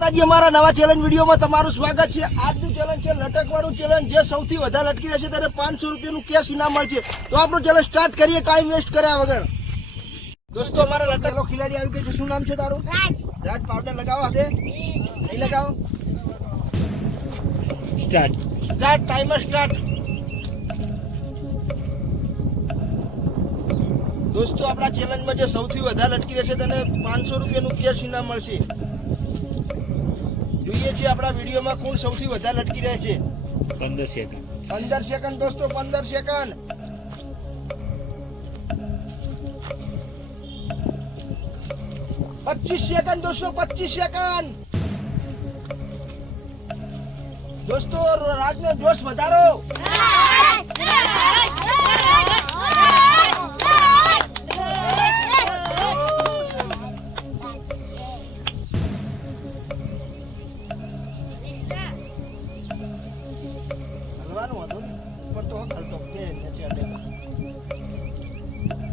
આજે અમારા નવા ચેલેન્જ વિડીયોમાં તમારું સ્વાગત છે। આજનું ચેલેન્જ છે લટકવાનું ચેલેન્જ। જે સૌથી વધારે લટકી રહેશે તેને 500 રૂપિયાનું કેશ ઇનામ મળશે। તો આપણો ચેલેન્જ સ્ટાર્ટ કરીએ ટાઈમ વેસ્ટ કર્યા વગર। દોસ્તો અમારા લટકનો ખિલાડી આવી ગયો છે। શું નામ છે તારું? રાજ। પાવડર લગાવો હાથે, નહીં લગાવો। Start timer start. દોસ્તો આપણા ચેલેન્જમાં જે સૌથી વધારે લટકી રહેશે તેને 500 રૂપિયાનું કેશ ઇનામ મળશે। જોઈએ છે આપણા વિડીયોમાં કોણ સૌથી વધારે લટકી રહે છે। 15 સેકન્ડ 15 સેકન્ડ દોસ્તો, 15 સેકન્ડ। પચીસ સેકન્ડ દોસ્તો, 25 સેકન્ડ। દોસ્તો રાજનો જોશ વધારો। હલવાનું હતું પણ તો હલતો કે નીચે અડે।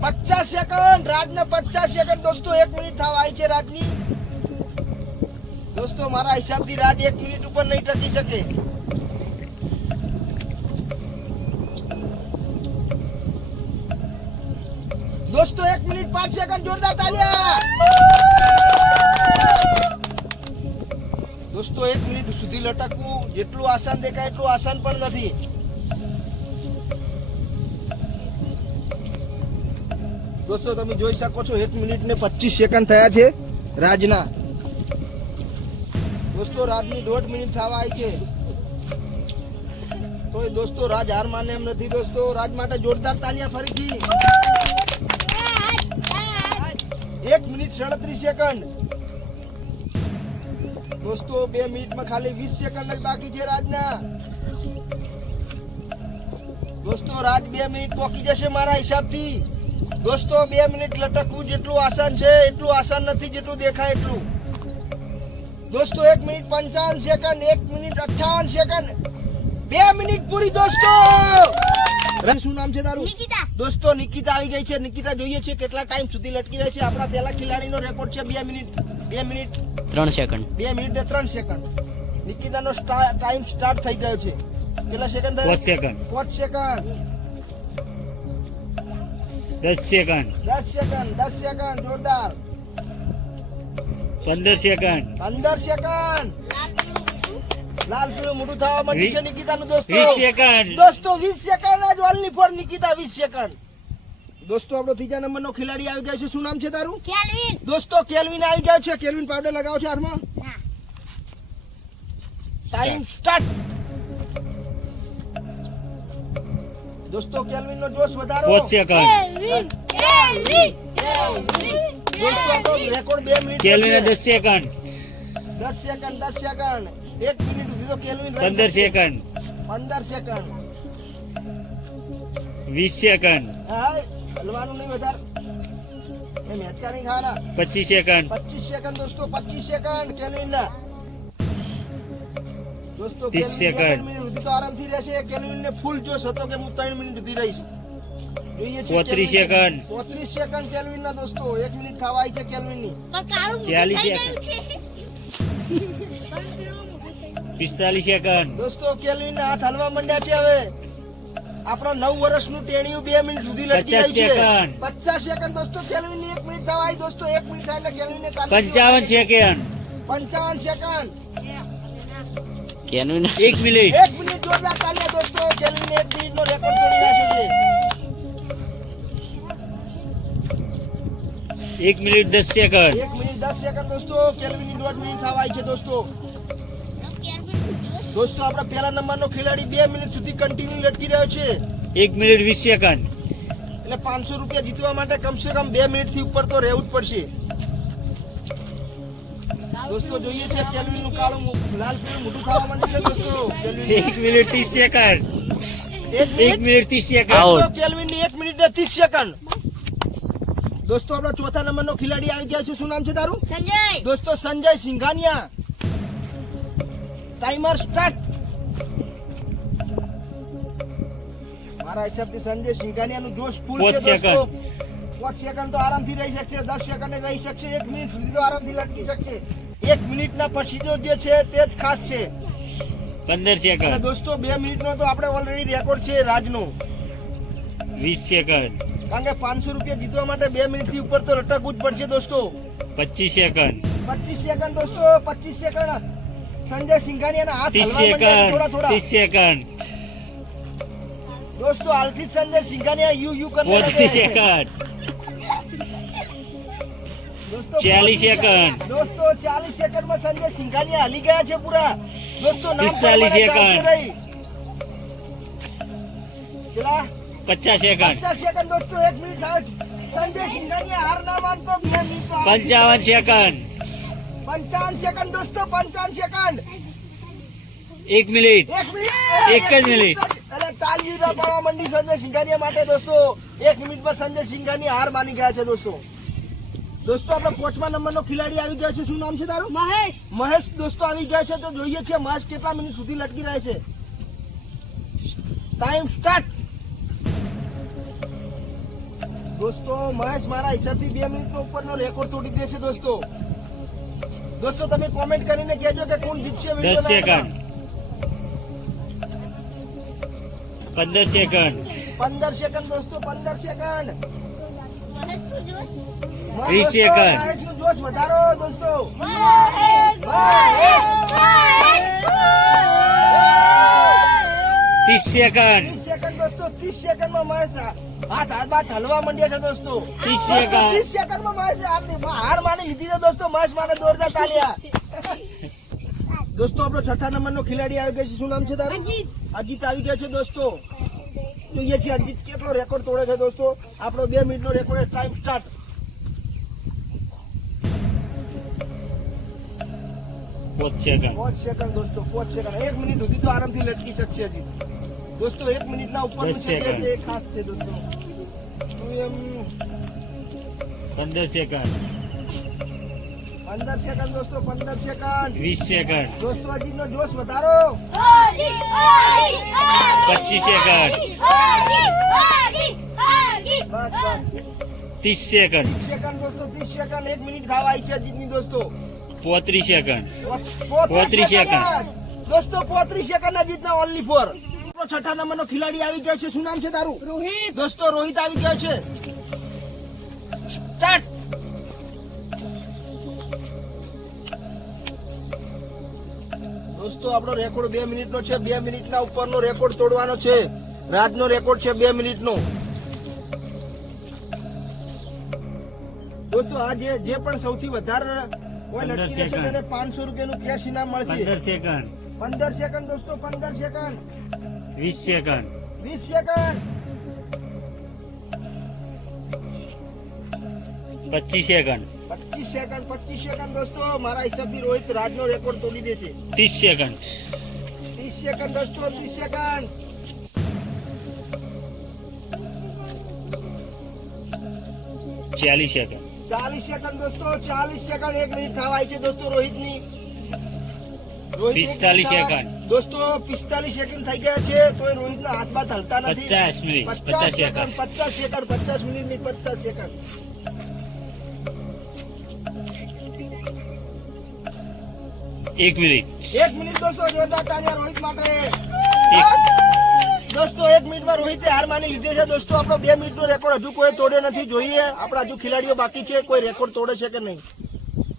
50 સેકન્ડ રાજને, 50 સેકન્ડ દોસ્તો। 1 મિનિટ થવા આવી છે રાજની। દોસ્તો મારા હિસાબથી રાજ 1 મિનિટ ઉપર નહીં ટકી શકે। દોસ્તો 1 મિનિટ 5 સેકન્ડ, જોરદાર તાલિયા। દોસ્તો 1 મિનિટ સુધી લટકવું જેટલું આસાન દેખાય એટલું આસાન પણ નથી। દોસ્તો તમે જોઈ શકો છો 1 મિનિટ ને 25 સેકન્ડ થયા છે રાજના। દોસ્તો રાજની 1.5 મિનિટ થવા આવી છે। તો દોસ્તો રાજ હાર માને એમ નથી। દોસ્તો રાજ માટે જોરદાર તાલિયા ફરીથી। 1 મિનિટ 37 સેકન્ડ। દોસ્તો 2 મિનિટમાં ખાલી 20 સેકન્ડ જ બાકી છે રાજના। દોસ્તો રાજ 2 મિનિટ પોકી જશે મારા હિસાબથી। દોસ્તો 2 મિનિટ લટકવું જેટલું આસાન છે એટલું આસાન નથી જેટલું દેખાય એટલું। દોસ્તો 1 minute 55 second, 1 minute 58 second, 2 minute પૂરી દોસ્તો। શું નામ છે તારું? નિકિતા। દોસ્તો નિકિતા આવી ગઈ છે। નિકિતા જોઈએ છે કેટલા ટાઈમ સુધી લટકી રહે છે। આપણા પહેલા ખેલાડીનો રેકોર્ડ છે 2 મિનિટ 3 સેકન્ડ 2 મિનિટ ને 3 સેકન્ડ। નિકિતાનો ટાઈમ સ્ટાર્ટ થઈ ગયો છે। કેટલા સેકન્ડ થયા? 5 second 5 second, 10 second 10 second, 10 second, જોરદાર। 15 સેકન્ડ 15 સેકન્ડ। લાલ પીળું મોઢું થવા માંડ્યું છે નિકિતાનું દોસ્તો। 20 સેકન્ડ દોસ્તો 20 સેકન્ડ જ ઓનલી ફોર નિકિતા, 20 સેકન્ડ। દોસ્તો આપણો ત્રીજા નંબરનો ખેલાડી આવી ગયો છે। શું નામ છે તારું? કેલ્વિન। દોસ્તો કેલ્વિન આવી ગયો છે। કેલ્વિન પાવડર લગાવો છો હાથમાં। Time start. દોસ્તો કેલ્વિન નો જોશ વધારો। 5 સેકન્ડ દોસ્તો આપણો રેકોર્ડ 2 મિનિટ કેલ્વિન છે। 10 સેકન્ડ 10 સેકન્ડ, 10 સેકન્ડ, 1 મિનિટ સુધી તો કેલ્વિન રહી 15 શકશે। Second 15 second. 20 સેકન્ડ હા હલવાનું નહીં વધારે, એમ હેચકા નહીં ખાવાના। 25 સેકન્ડ 25 સેકન્ડ દોસ્તો, 25 સેકન્ડ કેલ્વિન ના। દોસ્તો 30 કેલ્વિન સેકન્ડ 1 મિનિટ સુધી તો આરામથી રહેશે। કેલ્વિન ને ફૂલ જોશ હતો કે હું 3 મિનિટ સુધી રહીશ। જોઈએ છે 35 કેલ્વિન. સેકન્ડ 35 સેકન્ડ કેલ્વિન ના દોસ્તો। 1 મિનિટ થવા આવી છે કેલ્વિન ની। પણ કાળું 40 થઈ સેકન્ડ. ગયું છે। 45 સેકન્ડ દોસ્તો કેલ્વિન ના હાથ હલવા માંડ્યા છે। હવે આપણો 9 વર્ષનું ટેણીયું 2 મિનિટ સુધી લટકી 50 રહ્યું છે। સેકન્ડ. 50 સેકન્ડ દોસ્તો કેલ્વિન ની 1 મિનિટ થવા આવી દોસ્તો। 1 મિનિટ થાય એટલે કેલ્વિન ને 55 second 55 second, kelvin 1 minute 1 minute, જોરદાર તાલિયા દોસ્તો। કેલ્વિન 1 મિનિટ નો રેકોર્ડ તોડી નાખ્યો છે। 1 મિનિટ 10 સેકન્ડ 1 મિનિટ 10 સેકન્ડ દોસ્તો। કેલ્વિન ની 1.5 મિનિટ થવા આવી છે દોસ્તો। દોસ્તો આપણા પહેલા નંબરનો ખેલાડી 2 મિનિટ સુધી કન્ટિન્યુ લટકી રહ્યો છે। 1 મિનિટ 20 સેકન્ડ એટલે 500 રૂપિયા જીતવા માટે કમસે કમ 2 મિનિટ થી ઉપર તો રહેવું જ પડશે। દોસ્તો જોઈએ છે કેલ્વિન નું કાળું લાલ પીળું મોઢું ખાવા માંડ્યું છે દોસ્તો। 1 મિનિટ 30 સેકન્ડ 1 મિનિટ 30 સેકન્ડ દોસ્તો કેલ્વિન ની 1 મિનિટ ને 30 સેકન્ડ। દોસ્તો આપણા ચોથા નંબરનો ખેલાડી આવી ગયા છે। શું નામ છે તારું? સંજય। દોસ્તો સંજય સિંઘાનિયા। Timer start. મારા હિસાબથી સંજય સિંઘાનિયાનું જોશ ફૂલ છે 5 દોસ્તો। સેકન્ડ 5 સેકન્ડ તો આરામથી રહી શકશે, 10 સેકન્ડ રહી શકશે, 1 મિનિટ સુધી તો આરામથી લટકી શકશે। 1 મિનિટના પછીનો જે છે તે જ ખાસ છે. 15 અને સેકન્ડ, દોસ્તો 2 મિનિટનો તો આપણે ઓલરેડી રેકોર્ડ છે રાજનો. 20 સેકન્ડ, કારણ કે 500 રૂપિયા જીતવા માટે 2 મિનિટથી ઉપર તો લટકવું જ પડશે દોસ્તો. 25 સેકન્ડ, 25 સેકન્ડ દોસ્તો, 25 સેકન્ડ. સંજય સિંઘાનિયાના હાથ 30 હલવા માંડ્યા છે થોડા સેકન્ડ, થોડા. 30 સેકન્ડ, દોસ્તો હાલથી જ સંજય સિંઘાનિયા યુ કરને 35 લાગે. સેકન્ડ, દોસ્તો 40 સેકન્ડ, દોસ્તો 40 સેકન્ડમાં સંજય સિંઘાનિયા હાલી ગયા છે પૂરા. દોસ્તો નામ 45 પ્રમાણે ચાલશે સેકન્ડ. નહીં. કેટલા? 50 સેકન્ડ, 50 સેકન્ડ દોસ્તો, 1 મિનિટ થાય. સંજય સિંઘાનિયા હાર ના માનતો 2 મિનિટ તો આવે. 55 સેકન્ડ, 55 સેકન્ડ દોસ્તો, 55 સેકન્ડ. 1 minute, 1 minute. એક જ મિનિટ. એટલે તાલી રપાવા મંડી સંજય સિંઘાનિયા માટે દોસ્તો. 1 મિનિટમાં સંજય સિંઘાનિયા હાર માની ગયા છે દોસ્તો. દોસ્તો આપણો 5મા નંબરનો ખિલાડી આવી ગયો છે. શું નામ છે તારું? મહેશ. મહેશ દોસ્તો આવી ગયા છે. તો જોઈએ છે મહેશ કેટલા મિનિટ સુધી લટકી રહે છે. Time start. દોસ્તો મહેશ મારા હિસાબથી 2 મિનિટનો ઉપરનો રેકોર્ડ તોડી દેશે દોસ્તો. દોસ્તો તમે કોમેન્ટ કરીને કહેજો કે કોણ જીતશે 10 વિડીયોના સેકન્ડ, 15 સેકન્ડ, 15 સેકન્ડ દોસ્તો, 15 સેકન્ડ. મહેશનું જોશ. 20 સેકન્ડ. મહેશનું જોશ વધારો દોસ્તો. મહેશ. 30 સેકન્ડ, 30 સેકન્ડ દોસ્તો, 30 સેકન્ડમાં મહેશ હાથ હલવા માંડ્યા છે દોસ્તો. 30 સેકન્ડ, 30 સેકન્ડમાં મહેશ હાર માની લીધી છે દોસ્તો. મહેશ માટે જોરદાર તાલિયા. દોસ્તો આપણો 6થા નંબરનો ખિલાડી આવી ગયો છે. શું નામ છે તારું? અજીત. અજીત આવી ગયા છે દોસ્તો. જોઈએ છીએ અજીત કેટલો રેકોર્ડ તોડે છે દોસ્તો. આપણો 2 મિનિટનો record. Time start. 5 second, 5 second દોસ્તો, 5 સેકન્ડ. 1 મિનિટ સુધી તો આરામથી લટકી શકશે અજીત. દોસ્તો 1 મિનિટના ઉપરનું 10 છે જે સેકન્ડ. તે ખાસ છે દોસ્તો. તું એમ 15 સેકન્ડ, 15 સેકન્ડ દોસ્તો, 15 સેકન્ડ. 20 સેકન્ડ, દોસ્તો અજીતનો જોશ વધારો. 25 સેકન્ડ, બસ બસ. 30 સેકન્ડ, 30 સેકન્ડ દોસ્તો, 30 સેકન્ડ. 1 મિનિટ ખાવા આવી છે અજીતની દોસ્તો. 35 સેકન્ડ, 35 સેકન્ડ. દોસ્તો 35 સેકન્ડ અજીતના ઓનલી ફોર. 6થા નંબરનો ખિલાડી આવી ગયો છે. શું નામ છે તારું? રોહિત. દોસ્તો રોહિત આવી ગયો છે. સ્ટાર્ટ. દોસ્તો આપણો રેકોર્ડ 2 મિનિટનો છે. 2 મિનિટના ઉપરનો રેકોર્ડ તોડવાનો છે. રાજનો રેકોર્ડ છે 2 મિનિટનો. દોસ્તો આ જે પણ સૌથી વધારે કોઈ 15 લટકી રહેશે સેકન્ડ. તેને 500 રૂપિયાનું કેશ ઇનામ મળશે. 15 સેકન્ડ, 15 સેકન્ડ દોસ્તો, 15 second. 20 second, 20 second. 25 second, 25 second. 25 second દોસ્તો. મારા હિસાબથી રોહિત રાજનો રેકોર્ડ તોડી દેશે. 30 સેકન્ડ, 30 સેકન્ડ દોસ્તો, 30 સેકન્ડ. 40 સેકન્ડ, 40 સેકન્ડ દોસ્તો, 40 સેકન્ડ. 1 મિનિટ થવા આવી છે દોસ્તો રોહિતની. 45 સેકન્ડ. દોસ્તો 45 સેકન્ડ થઈ ગયા છે તો એ રોહિતના હાથ બાથ હલતા નથી. 50 મિનિટ, 50 સેકન્ડ, 50 સેકન્ડ. 50 મિનિટ ની 50 સેકન્ડ. 1 મિનિટ, 1 મિનિટ દોસ્તો, જોરદાર તાળીયા રોહિત માટે. એક. દોસ્તો 1 મિનિટમાં રોહિતે હાર માની લીધી છે દોસ્તો. આપણો 2 મિનિટનો રેકોર્ડ હજુ કોઈ તોડ્યો નથી. જોઈએ આપણા હજુ ખિલાડીઓ બાકી છે, કોઈ રેકોર્ડ તોડે છે કે નહીં.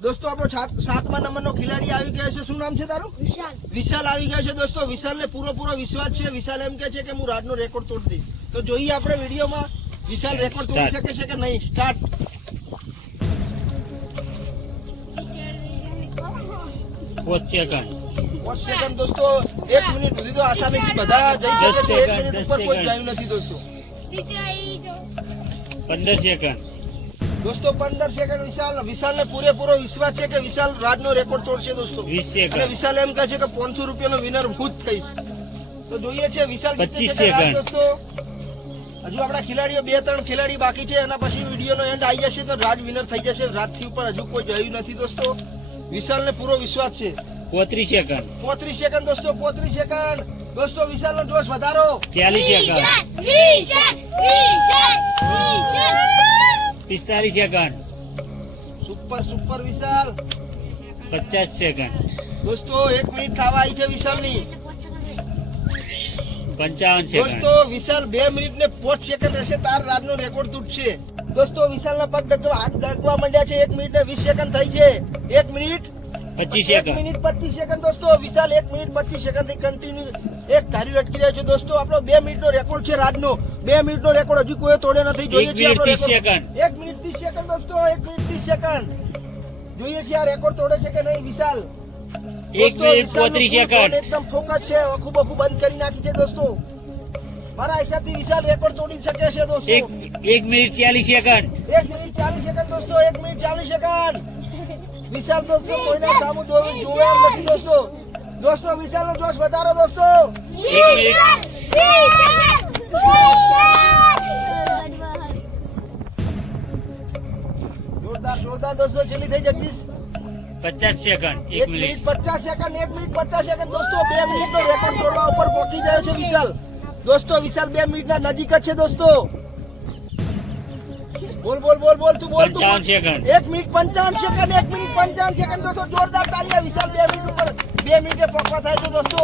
દોસ્તો આપણો 7મા નંબરનો ખિલાડી આવી ગયો છે. શું નામ છે તારું? વિશાલ. વિશાલ આવી ગયો છે દોસ્તો. વિશાલને પૂરો વિશ્વાસ છે. વિશાલ એમ કહે છે કે હું રાજનો રેકોર્ડ તોડી દઈશ. તો જોઈએ આપણે વિડીયોમાં વિશાલ રેકોર્ડ તોડી શકે છે કે નહીં. સ્ટાર્ટ. 5 સેકન્ડ, 5 સેકન્ડ દોસ્તો. 1 મિનિટ સુધી તો આસાનીથી બધા જઈ શકે છે. 1 મિનિટ ઉપર કોઈ ગયું નથી દોસ્તો. 15 સેકન્ડ, દોસ્તો 15 સેકન્ડ. વિશાલને પૂરેપૂરો વિશ્વાસ છે કે વિશાલ રાજનો રેકોર્ડ તોડશે દોસ્તો. 20 અને સેકન્ડ, વિશાલ એમ કહે છે કે 500 રૂપિયાનો વિનર હું જ થઈશ. તો જોઈએ છે વિશાલ જીતે 25 છે કે રાજ સેકન્ડ. દોસ્તો. હજુ આપણા ખેલાડીઓ 2-3 ખેલાડી બાકી છે. એના પછી વિડીયોનો એન્ડ આવી જશે તો રાજ વિનર થઈ જશે. રાજથી ઉપર હજુ કોઈ જયું નથી દોસ્તો. વિશાલને પૂરો વિશ્વાસ છે. 35 સેકન્ડ, 35 સેકન્ડ દોસ્તો, 35 સેકન્ડ. દોસ્તો વિશાલનો જોશ વધારો. 40 સેકન્ડ, 45 સેકન્ડ, સુપર વિશાલ. 50 સેકન્ડ. દોસ્તો 1 મિનિટ થવા આવી છે વિશાલની. 55 સેકન્ડ. દોસ્તો વિશાલ 2 મિનિટ ને 5 સેકન્ડ રહેશે તાર રાજનો રેકોર્ડ તૂટશે. દોસ્તો વિશાલના પગ ડગવા હાથ ડગવા માંડ્યા છે. 1 મિનિટ ને 20 સેકન્ડ થઈ છે. 1 મિનિટ 25 1 સેકન્ડ. Minute 25 second. દોસ્તો વિશાલ 1 મિનિટ 25 સેકન્ડ થી કન્ટિન્યુ એક ધારી લટકી રહ્યો છે. દોસ્તો આપણો 2 મિનિટનો રેકોર્ડ છે રાજનો. 2 મિનિટનો રેકોર્ડ હજુ કોઈ તોડ્યો નથી. 1 જોઈએ છે મિનિટ આપણો 30 રેકોર્ડ. સેકન્ડ. 1 minute 30 second. દોસ્તો 1 મિનિટ 30 સેકન્ડ. જોઈએ છે આ રેકોર્ડ તોડે છે કે નહીં વિશાલ. 1 મિનિટ 35 સેકન્ડ. એકદમ ફોકસ છે. આખું બખું બંધ કરી નાખી છે દોસ્તો. મારા હિસાબથી વિશાલ રેકોર્ડ તોડી શકે છે દોસ્તો. 1 મિનિટ 40 સેકન્ડ. 1 minute 40 second. દોસ્તો 1 મિનિટ 40 સેકન્ડ. વિશાલ દોસ્તો કોઈના સામું જોવે એમ નથી દોસ્તો. દોસ્તો વિશાલનો જોશ વધારો દોસ્તો. 1 મિનિટ. જોરદાર જોરદાર દોસ્તો. છેલ્લી થઈ Jagdish. 50 second. 1 minute 50 second. 1 minute 50 second. દોસ્તો 2 મિનિટનો રેકોર્ડ તોડવા ઉપર પહોંચી ગયો છે વિશાલ. દોસ્તો વિશાલ 2 મિનિટના નજીક જ છે દોસ્તો. બોલ બોલ બોલ બોલ તું બોલ તું 55 second. 1 minute 55 second. 1 minute 55 second. દોસ્તો જોરદાર તાળીયા વિશાલ 2 મિનિટ ઉપર 2 મિનિટે પકવા થાય છે દોસ્તો.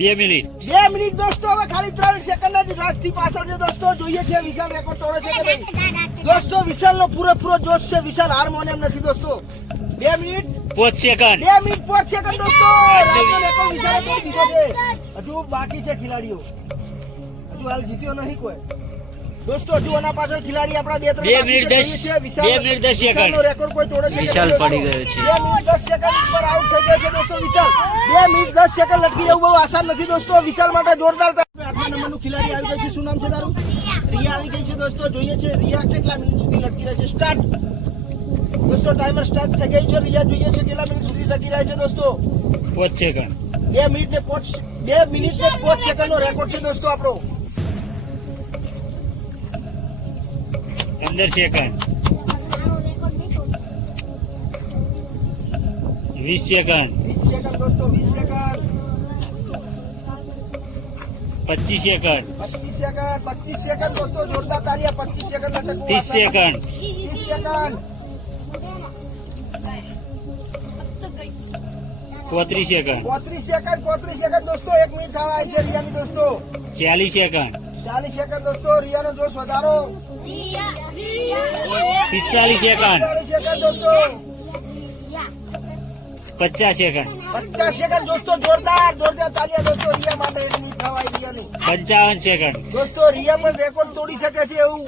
2 મિનિટ. 2 મિનિટ દોસ્તો. હવે ખાલી 3 સેકન્ડ જ રાજથી પાછળ છે દોસ્તો. જોઈએ છે વિશાલ રેકોર્ડ તોડે છે કે નહીં. દોસ્તો વિશાલનો પૂરેપૂરો જોશ છે. વિશાલ હાર માને એમ નથી દોસ્તો. 2 મિનિટ 5 સેકન્ડ. 2 minute 5 second. દોસ્તો રાજનો રેકોર્ડ વિશાલે તોડી દીધો છે. હજુ બાકી છે ખેલાડીઓ. હજુ હાલ જીત્યો નહીં કોઈ દોસ્તો. હજુ આના પાછળ ખેલાડી આપણા 2-3 2 મિનિટ 10 સેકન્ડ. રેકોર્ડ કોઈ તોડે છે કે વિશાલ નહીં પડી દોસ્તો? ગયો છે. 2 મિનિટ 10 સેકન્ડ ઉપર આઉટ થઈ ગયો છે દોસ્તો વિશાલ. 2 મિનિટ 10 સેકન્ડ લટકી રહેવું બહુ આસાન નથી દોસ્તો. વિશાલ માટે જોરદાર. 8મા નંબરનું ખેલાડી આવી ગયું છે. શું નામ છે તારું? રિયા આવી ગઈ છે દોસ્તો. જોઈએ છે રિયા કેટલા મિનિટ સુધી લટકી રહે છે. સ્ટાર્ટ દોસ્તો. ટાઈમર સ્ટાર્ટ થઈ ગઈ છે. રિયા જોઈએ છે કેટલા મિનિટ સુધી લટકી રહે છે દોસ્તો. 5 સેકન્ડ. 2 મિનિટ ને 5 સેકન્ડ નો રેકોર્ડ છે દોસ્તો આપણો. 15 સેકન્ડ. 20 સેકન્ડ. 20 સેકન્ડ દોસ્તો. 20 સેકન્ડ. 25 સેકન્ડ. 25 સેકન્ડ. 25 સેકન્ડ દોસ્તો. જોરદાર તાળીયા. 25 સેકન્ડ લટકવું 30 second. 30 second. 35 second. 35 second. 35 second દોસ્તો. 1 મિનિટ થવા આવી છે રિયાની દોસ્તો. 40 સેકન્ડ. 40 સેકન્ડ દોસ્તો. રિયાનો જોશ વધારો. 45 સેકન્ડ. 40 સેકન્ડ દોસ્તો. 50 સેકન્ડ. 50 સેકન્ડ દોસ્તો. જોરદાર જોરદાર તાળીયા દોસ્તો રિયા માટે. 1 મિનિટ થવા આવી રિયાની 55 સેકન્ડ. દોસ્તો. રિયા પણ રેકોર્ડ તોડી શકે છે એવું.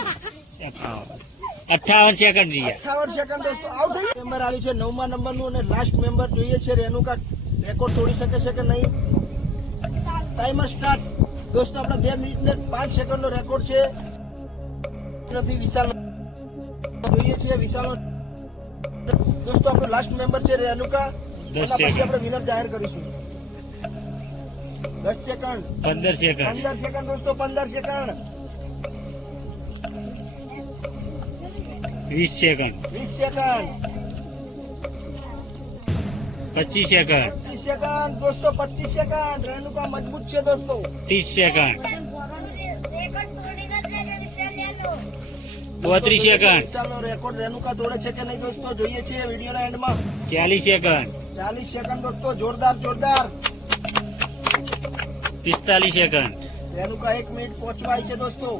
58 સેકન્ડ રહ્યા. 58 સેકન્ડ દોસ્તો. આઉટ થઈ મેમ્બર આવ્યું છે 9મા નંબરનું અને લાસ્ટ મેમ્બર જોઈએ છે રેણુકા રેકોર્ડ તોડી શકે છે કે નહીં. ટાઈમર સ્ટાર્ટ દોસ્તો. આપણે 2 મિનિટ ને 5 સેકન્ડનો રેકોર્ડ છે. નથી વિશાલ જોઈએ છે વિશાલ દોસ્તો. આપણો લાસ્ટ મેમ્બર છે રેણુકા. 10 એના પછી સેકન્ડ. આપણે વિનર જાહેર કરીશું. 10 સેકન્ડ. 15 સેકન્ડ. 15 સેકન્ડ દોસ્તો. 15 second. 20 second. 20 second. 25 second. 25 second દોસ્તો. 25 સેકન્ડ. રેણુકા મજબૂત છે દોસ્તો. 30 સેકન્ડ. 32 સેકન્ડ. વિશાલનો રેકોર્ડ રેણુકા તોડે છે કે નહીં દોસ્તો. જોઈએ છે વિડીયોના એન્ડમાં. 40 સેકન્ડ. 40 સેકન્ડ દોસ્તો. જોરદાર જોરદાર. 45 સેકન્ડ. રેણુકા 1 મિનિટ પહોંચવા આવી છે દોસ્તો.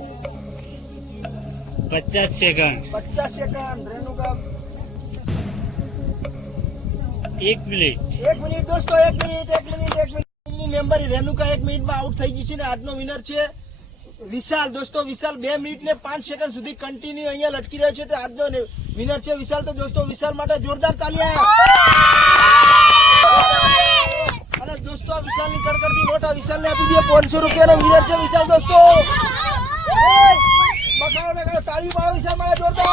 50 second. 50 second. Renuka 1 minute. 1 minute દોસ્તો. 1 minute 1 minute 1 minute. Member Renuka 1 મિનિટમાં આઉટ થઈ ગઈ છે ને આજનો વિનર છે વિશાલ દોસ્તો. વિશાલ 2 મિનિટ ને 5 સેકન્ડ સુધી કન્ટિન્યુ અહીંયા લટકી રહ્યો છે. તે આજનો વિનર છે વિશાલ. તો દોસ્તો વિશાલ માટે જોરદાર તાળીયા. અને દોસ્તો આ વિશાલની કડકડતી નોટ આ વિશાલને આપી દઈએ. 500 રૂપિયાનો વિનર છે વિશાલ દોસ્તો. બખાડો તાળી પાડો વિશાલ માટે જોરદાર.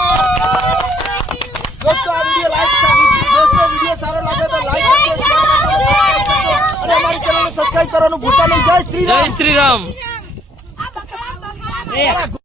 દોસ્તો આ વિડીયો લાઈક દોસ્તો વિડીયો સારો લાગે તો લાઈક કરજો, શેર કરજો, સબસ્ક્રાઇબ કરજો અને અમારી ચેનલને સબસ્ક્રાઇબ કરવાનું ભૂલતા નહીં. જય શ્રી રામ. જય શ્રી રામ. એ